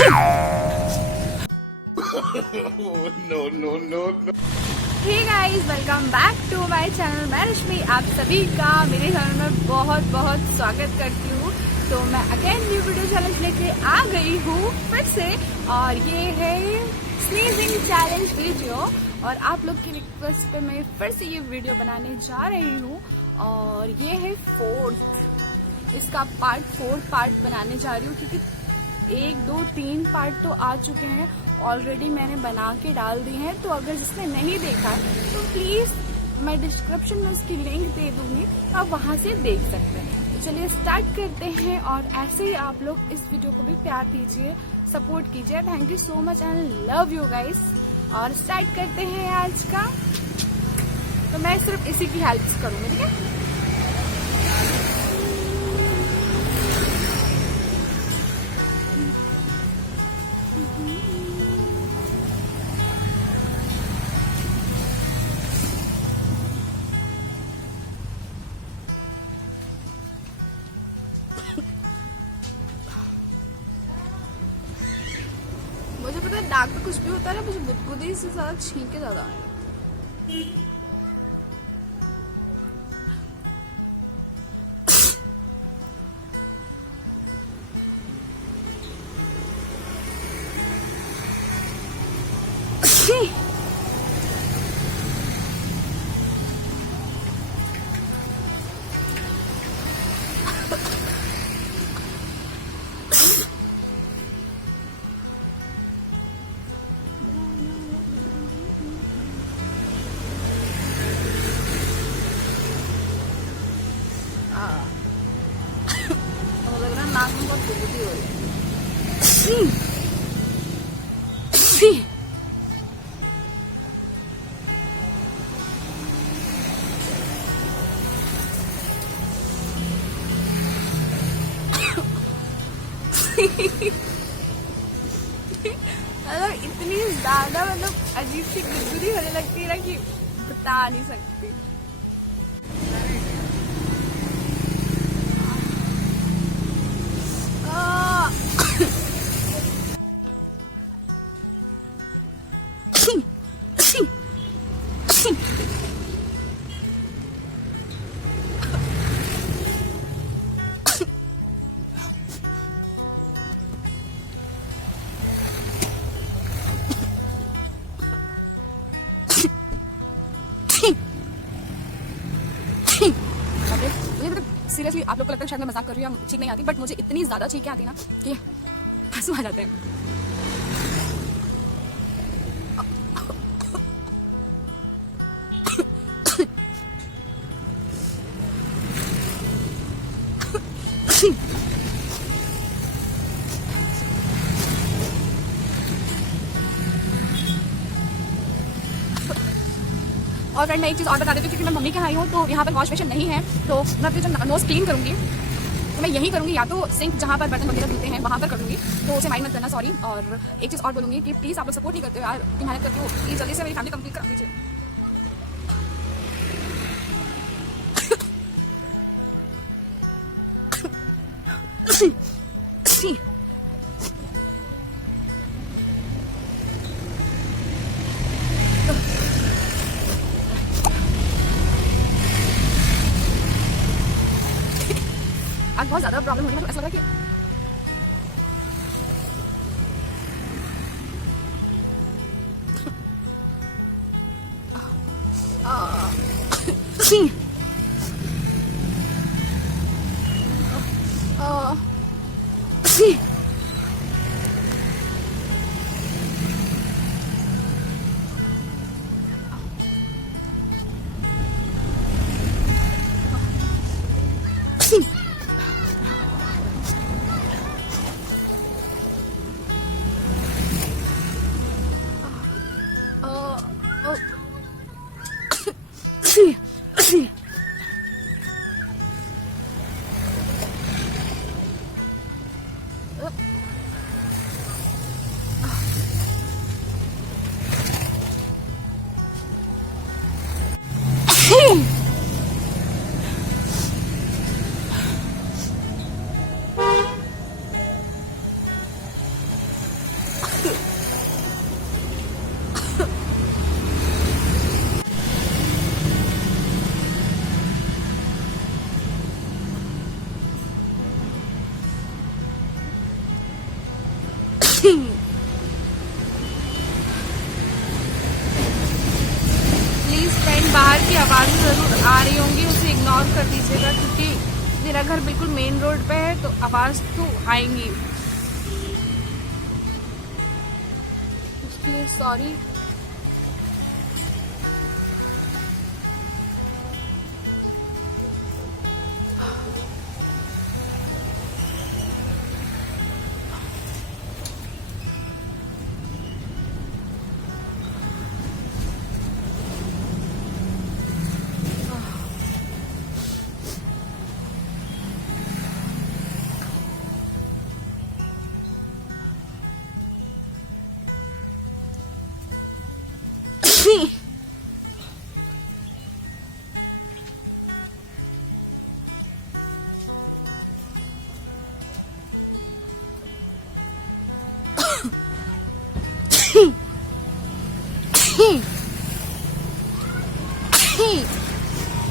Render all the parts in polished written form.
No. Hey guys, welcome back to my channel. मैं रश्मि आप सभी का मेरे चैनल में बहुत बहुत स्वागत करती हूँ। तो मैं अगेन न्यू वीडियो चैलेंज लेके आ गई हूँ फिर से, और ये है स्नीजिंग चैलेंज वीडियो। और आप लोग की रिक्वेस्ट पे मैं फिर से ये वीडियो बनाने जा रही हूँ, और ये है इसका फोर्थ पार्ट बनाने जा रही हूँ, क्योंकि 1, 2, 3 पार्ट तो आ चुके हैं ऑलरेडी, मैंने बना के डाल दी हैं। तो अगर जिसने नहीं देखा है तो प्लीज मैं डिस्क्रिप्शन में उसकी लिंक दे दूंगी, तो आप वहां से देख सकते हैं। तो चलिए स्टार्ट करते हैं, और ऐसे ही आप लोग इस वीडियो को भी प्यार दीजिए, सपोर्ट कीजिए। Thank you so much and love you guys. और स्टार्ट करते हैं आज का। तो मैं सिर्फ इसी की हेल्प करूंगी, ठीक है। मुझे पता है नाक पे कुछ भी होता है ना, मुझे गुदगुदी से ज्यादा छींके ज्यादा आए। लग रहा है नाक में बहुत गुदगुदी हो रही है। मतलब इतनी ज्यादा अजीब सी गुदगुदी होने लगती है ना कि बता नहीं सकती। सीरियसली आप लोग को लगता है शायद मैं मजाक कर रही हूँ, ठीक नहीं आती, बट मुझे इतनी ज्यादा छींकें आती ना कि आंसू आ जाते हैं। और फ्रेंड मैं एक चीज़ और बता देती हूँ, क्योंकि मैं मम्मी के आई हूँ तो यहाँ पर वॉश बेसिन नहीं है, तो मैं अपने जो नोज क्लीन करूँगी तो मैं यही करूँगी, या तो सिंक जहाँ पर बर्तन वगैरह धोते हैं वहाँ पर करूँगी, तो उसे माइंड मत करना, सॉरी। और एक चीज़ और बोलूँगी कि प्लीज़ आप लोग सपोर्ट नहीं करते हो यार, इतनी मेहनत करती हूँ, प्लीज़ जल्दी से मेरी फैमिली कंप्लीट करा दीजिए। आज बहुत ज्यादा प्रॉब्लम हो रही है, ऐसा लग रहा है See. प्लीज फ्रेंड, बाहर की आवाज़ें ज़रूर आ रही होंगी, उसे इग्नोर कर दीजिएगा क्योंकि मेरा घर बिल्कुल मेन रोड पे है तो आवाज़ तो आएंगी, उसके लिए सॉरी।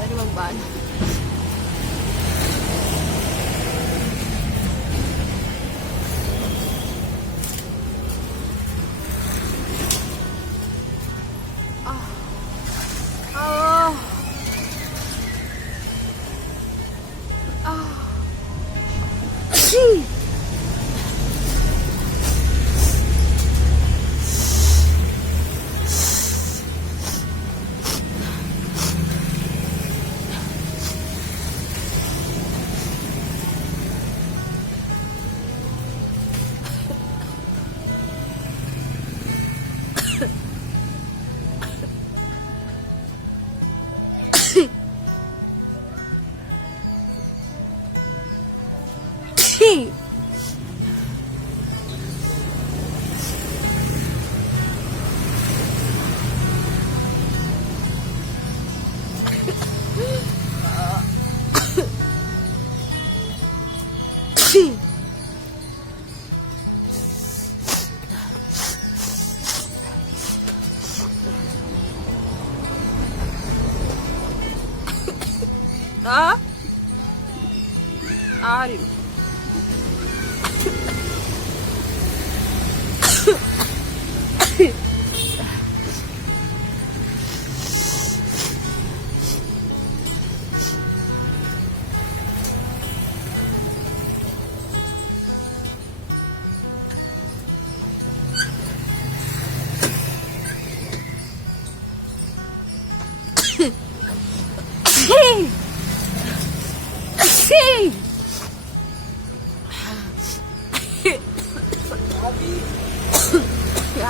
अरे भगवान, आ रही हूँ।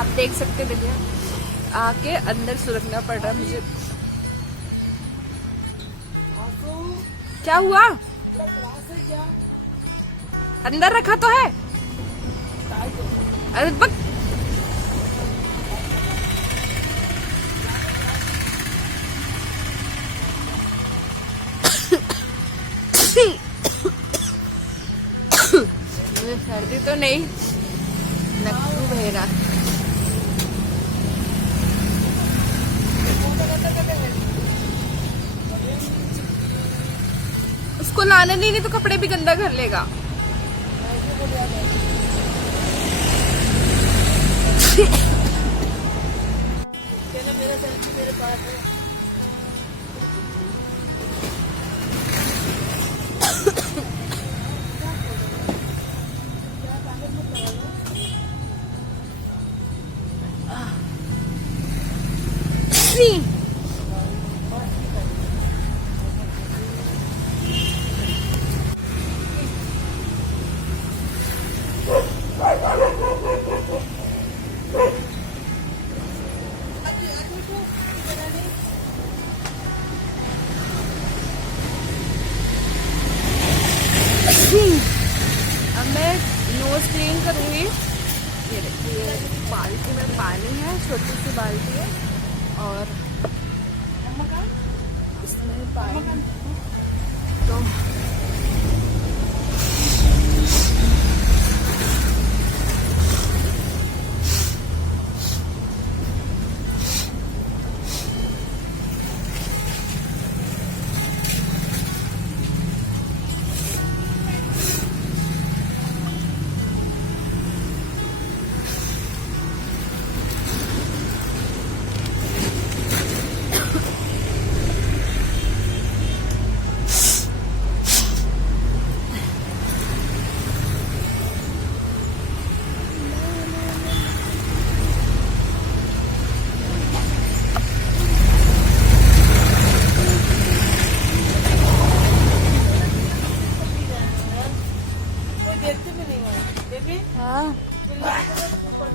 आप देख सकते हैं, आके अंदर सुरखना पड़ रहा है मुझे। क्या हुआ? अंदर रखा तो है। अरे बक मुझे सर्दी तो नहीं, नक्कू बह रहा। उसको लाने नहीं तो कपड़े भी गंदा कर लेगा। मेरा सेल्फी मेरे पास है। अब मैं नोज क्लीन करूँगी। ये देखिए बाल्टी में पानी है, छोटी सी बाल्टी है और इसमें पानी तो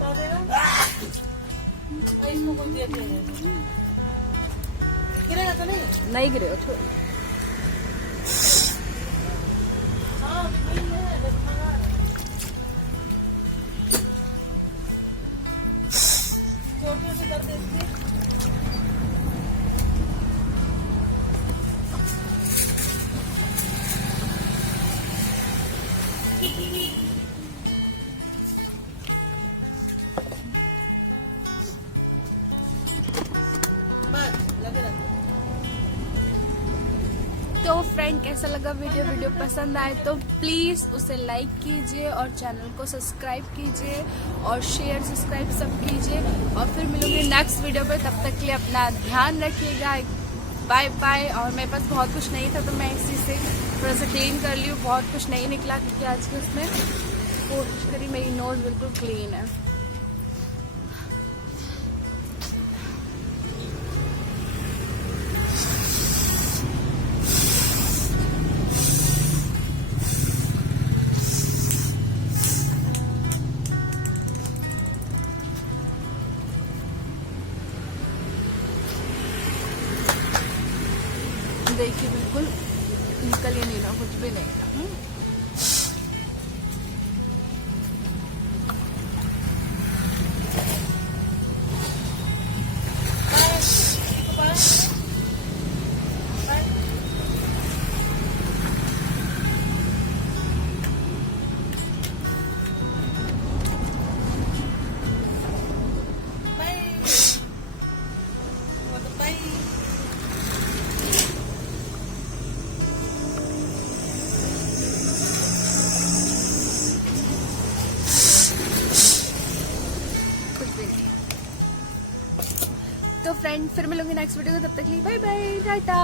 बता देगा। इसको कुछ देते हैं, गिरेगा तो नहीं? नहीं गिरेगा, छोड़। हाँ वही है, डगमगा रहा है। छोटे से कर देती। तो फ्रेंड कैसा लगा वीडियो पसंद आए तो प्लीज़ उसे लाइक कीजिए और चैनल को सब्सक्राइब कीजिए और शेयर सब्सक्राइब सब कीजिए और फिर मिलूंगी नेक्स्ट वीडियो पे। तब तक के लिए अपना ध्यान रखिएगा। Bye bye. और मेरे पास बहुत कुछ नहीं था तो मैं इसी से थोड़ा सा क्लीन कर ली हूँ। बहुत कुछ नहीं निकला क्योंकि आज के उसमें कोशिश करी मेरी नोज बिल्कुल क्लीन है। देखिए बिल्कुल निकल ही नहीं रहा, कुछ भी नहीं था। तो फ्रेंड फिर मिलूंगी नेक्स्ट वीडियो में। तब तक के लिए बाय बाय, टाटा।